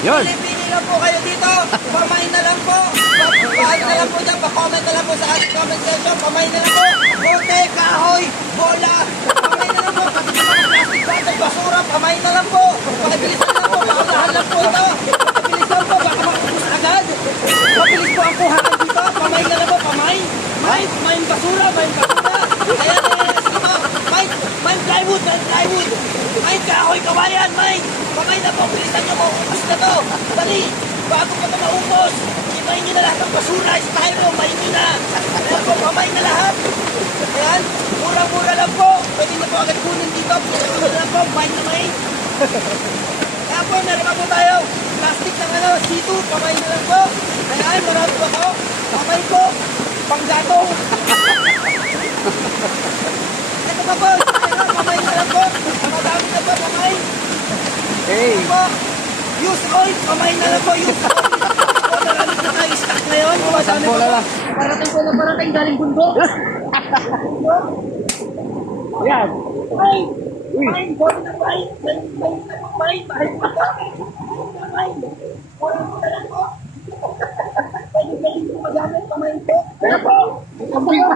Yun. Pili lang po kayo dito. Pamain na lang po. Pamain na lang po dyan. Pa-comment na lang po sa ating comment section. Pamain na lang po. Bote, kahoy, bola. Pamain na lang po. Pati sa mga plastic bottle, basura. Pamain na lang po. Pakibilisan na lang po. Paunahan lang po ito. Pakibilis lang po. Baka makapus agad. Pakibilis po ang kuhaan dito. Pamain na lang po. Pamain. Main basura. Main basura. Ayan, ayan. Sige po. Main plywood. Main plywood. Main kahoy, kawayan. Main. Pamain na po. Bilisan nyo po. Ubus na to. Dali. Bago pa ito maubos. Imain nyo na lahat ng basura. Styro. Main nyo na. Ayan po. Pamain na lahat. Ayan. Mura-mura lang po. Pwede na po agad kunin dito. Mura lang po. Main na main. Kaya po, meron pa po tayo. Plastic ng C2. Pamain na lang po. Ayan. Marami po ako. Pamain po. Panggatong. Ito pa po. Ayan. Pamain na lang po. Madami na po. Pamain. Okay. Ito po. Use oil. Pamain na lang po. Use oil. O, marami na tayo stock ngayon. Madami po po. Parating po na parating galing bundok. Yan. Main. Main. Body na main. Main na po. Main. Main na po. Main. Body na lang po. Pwede po magamit. Pamain po. Kaya po. Pamain po.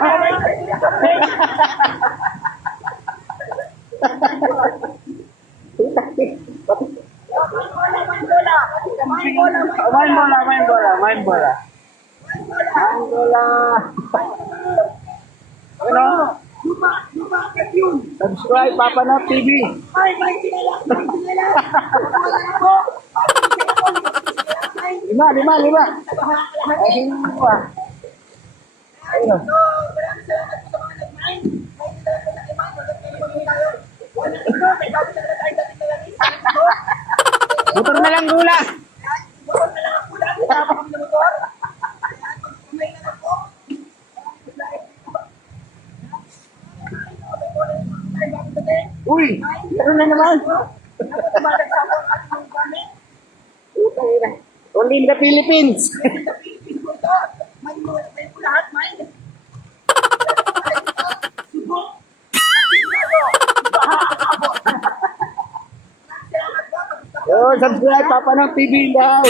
Main bola. Ano? Lumakat yun. Subscribe Papa Nob TV. May sinala. Lima. Ay, pa. Ayun. Maraming salamat po sa mga nag-mine. May sinala po na iman. Magkakalimutin tayo. Wala ito. May gawin na tayo dating na lang. Motor na lang gula. Motor na lang ako lang. Tama kami na motor. May na lang po. Uy, ano na naman? Only in the Philippines. May lahat, may. Yo, subscribe Papa Nob TV daw.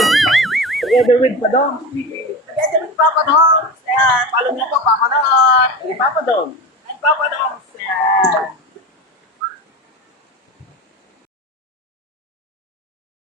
Together with Padong. Together with Papa Doms. Ayan, follow niyo po, Papa Doms. Papa Dong. And Papa Doms. Ayan.